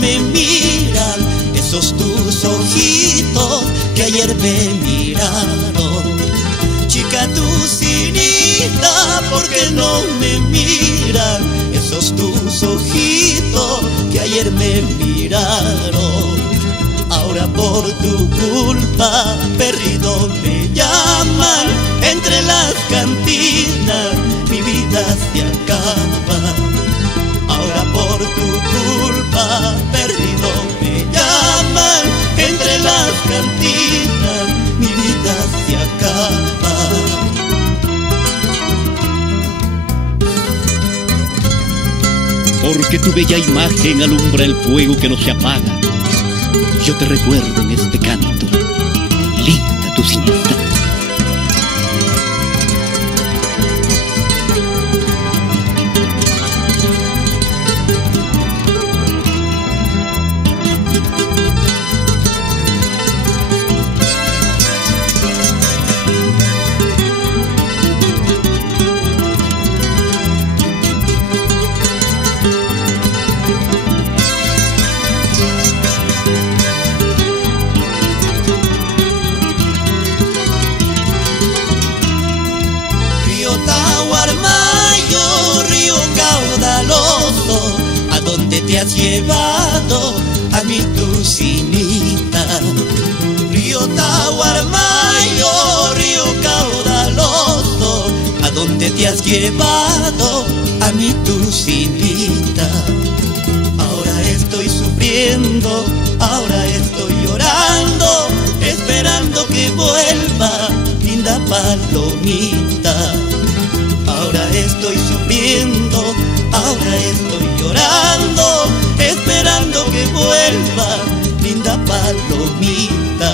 me miran esos tus ojitos que ayer me miraron. Chica tucinita, ¿por qué no me miran esos tus ojitos que ayer me miraron? Ahora por tu culpa perdido me llaman, entre las cantinas mi vida se acaba. Ahora por tu culpa perdido me llaman, entre las cantinas mi vida se acaba. Porque tu bella imagen alumbra el fuego que no se apaga. Yo te recuerdo en este canto, linda tucinita. ¿A dónde te has llevado a mi tucinita? Río Tahuarmayo, río caudaloso, ¿a dónde te has llevado a mi tucinita? Ahora estoy sufriendo, ahora estoy llorando, esperando que vuelva linda palomita. Ahora estoy sufriendo, ahora estoy llorando, esperando que vuelva linda palomita.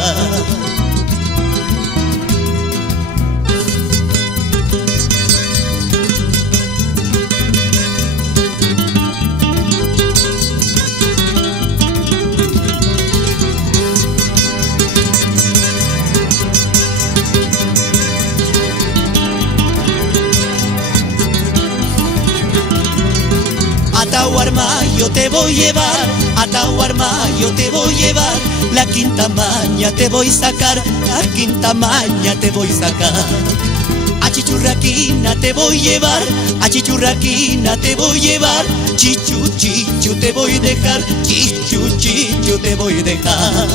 A Tahuarmayo te voy a llevar, a Tahuarmayo te voy a llevar, la quinta maña te voy a sacar, la quinta maña te voy a sacar. A Chichurraquina te voy a llevar, a Chichurraquina te voy a llevar, Chichu, chichu te voy a dejar, chichu, chichu te voy a dejar.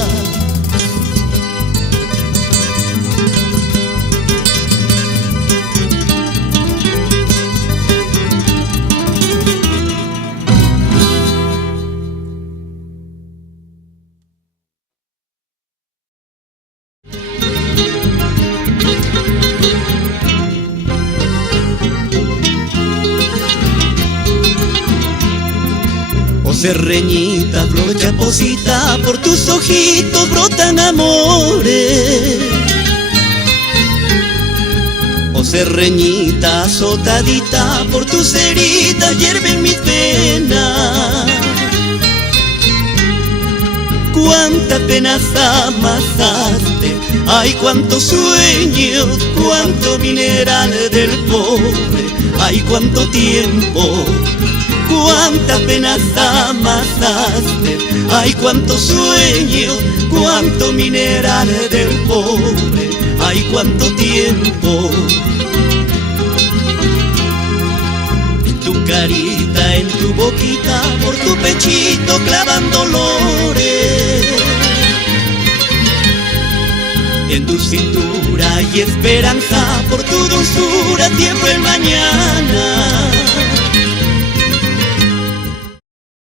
Serreñita, flor chaposita, por tus ojitos brotan amores. Oh serreñita azotadita, por tus heridas hierven mis penas. Cuántas penas amasaste, ay cuántos sueños, cuánto mineral del pobre, ay cuánto tiempo. Cuántas penas amasaste, ay cuántos sueños, cuánto mineral del pobre, ay cuánto tiempo. En tu carita, en tu boquita, por tu pechito clavan dolores. En tu cintura hay esperanza, por tu dulzura tiembla el mañana.